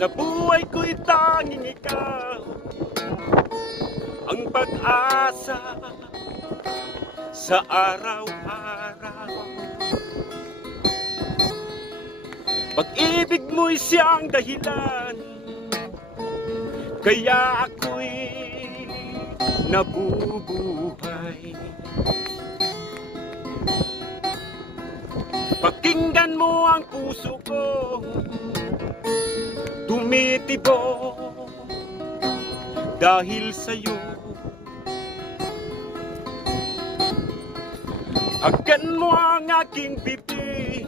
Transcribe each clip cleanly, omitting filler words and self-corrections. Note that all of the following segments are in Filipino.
Sa buhay ko'y tanging ikaw ang pag-asa sa araw-araw. Pag-ibig mo'y siyang dahilan, kaya ako'y nabubuhay. Pakinggan mo ang puso ko, tumitibok dahil sa'yo. Hagan mo ang aking bibig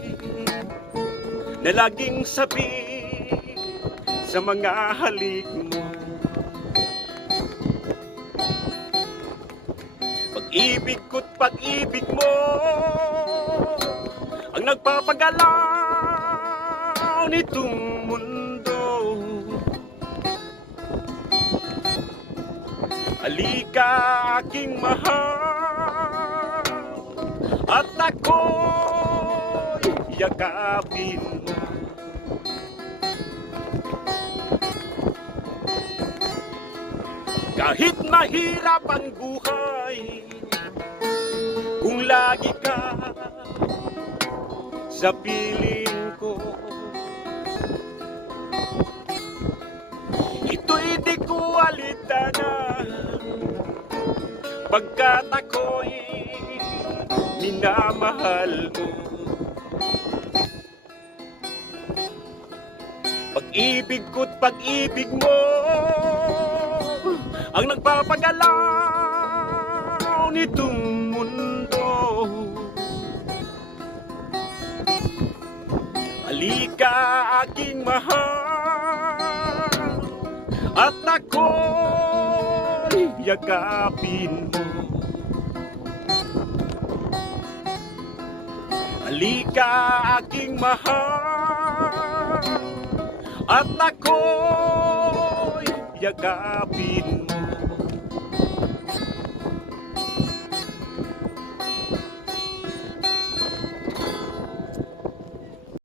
na laging sabi sa mga halik mo. Pag-ibig ko't pag-ibig mo ang nagpapagalaw nitong mundo. Halika aking mahal at ako'y yakapin mo. Kahit mahirap ang buhay, kung lagi ka sa piling ko, ito'y di ko alitanan, pagkat ako'y minamahal mo. Pag-ibig ko't pag-ibig mo ang nagpapagalaw nitong mundo. Halika aking mahal at ako'y yakapin mo. Halika aking mahal at ako'y yakapin mo.